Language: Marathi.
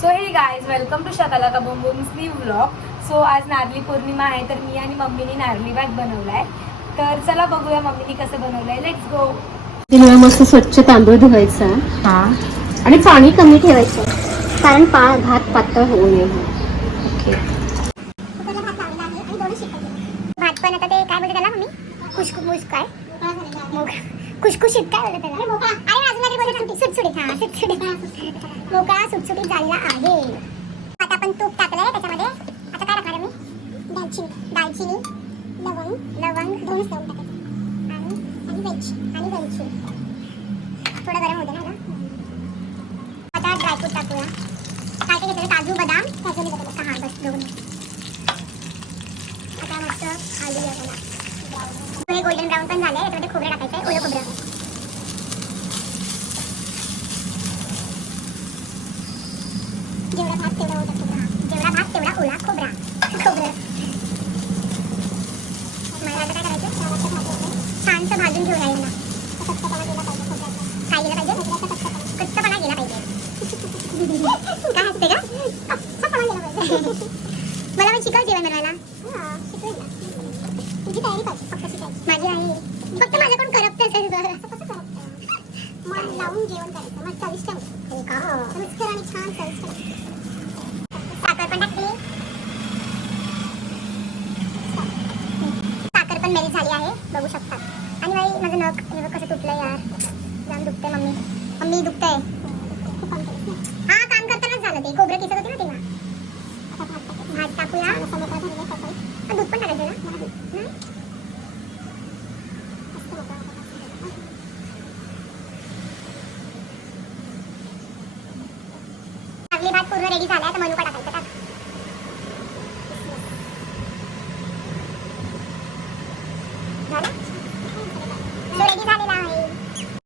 सो हे गाईज वेलकम टू शकला का boom boom slew vlog. So आज नारळी पौर्णिमा आहे तर मी आणि मम्मीने नारळी भात बनवलाय. तर चला बघूया मम्मीने कसं बनवलंय. Let's go. तिला मस्त स्वच्छ तांदूळ धुवायचा आणि पाणी कमी ठेवायचं कारण भात पातळ होऊ नये. भात पण आता ते काय बोलते त्याला मम्मी खुशखुश काय खुशखुशीत काय बोलते त्याला आणि अजून आधी बोलते सुटसुटीत. हा सुटसुटीत मोकळा सुटसुटीत झालेला आहे. आता आपण तूप टाकलंय त्याच्यामध्ये. आता काय टाकणार मी दालचिनी लवंग दोन स्पून टाकायचे आणि वेलची थोडं गरम होते ना. आता ड्रायफ्रूट टाकूया. काय काय घेतलं काजू बदाम त्याच्याने टाकायचं. हा बस दोन. आता मस्त आलू याला हे गोल्डन ब्राऊन पण झालंय. याच्यामध्ये खोबरं टाकायचंय ओलं खोबरं. जेवढा भात तेवढा ओला खोबरा. जेवढा भात तेवढा ओला खोबरं. मला आता काय करायचं छानसं भाजून घेऊया यांना. काय गेला पाहिजे कच्चापणा गेला पाहिजे. काय असते का कच्चापणा गेला पाहिजे. मला पण शिकव जेवण बनवायला. तुझी तयारी पाहिजे फक्त शिकायची. माझी आहे फक्त माझ्याकडून करपते असेल. मन लावून जेवण करायचं मग चविष्ट होतं का रुचकर आणि छान चविष्ट. साखर पण टाकली. साखर पण मेरी झाली आहे बघू शकतात. आणि बाई माझं नख हे बघ कसं तुटलं यार. जाम दुखतंय मम्मी दुखतंय. हा काम करतानाच झालं ते. खोबरं किसत होते ना तेव्हा. भात टाकूया. दूध पण टाकायचं ना. नारळी भात पूर्ण रेडी झालाय. तर मनुका टाकायचा.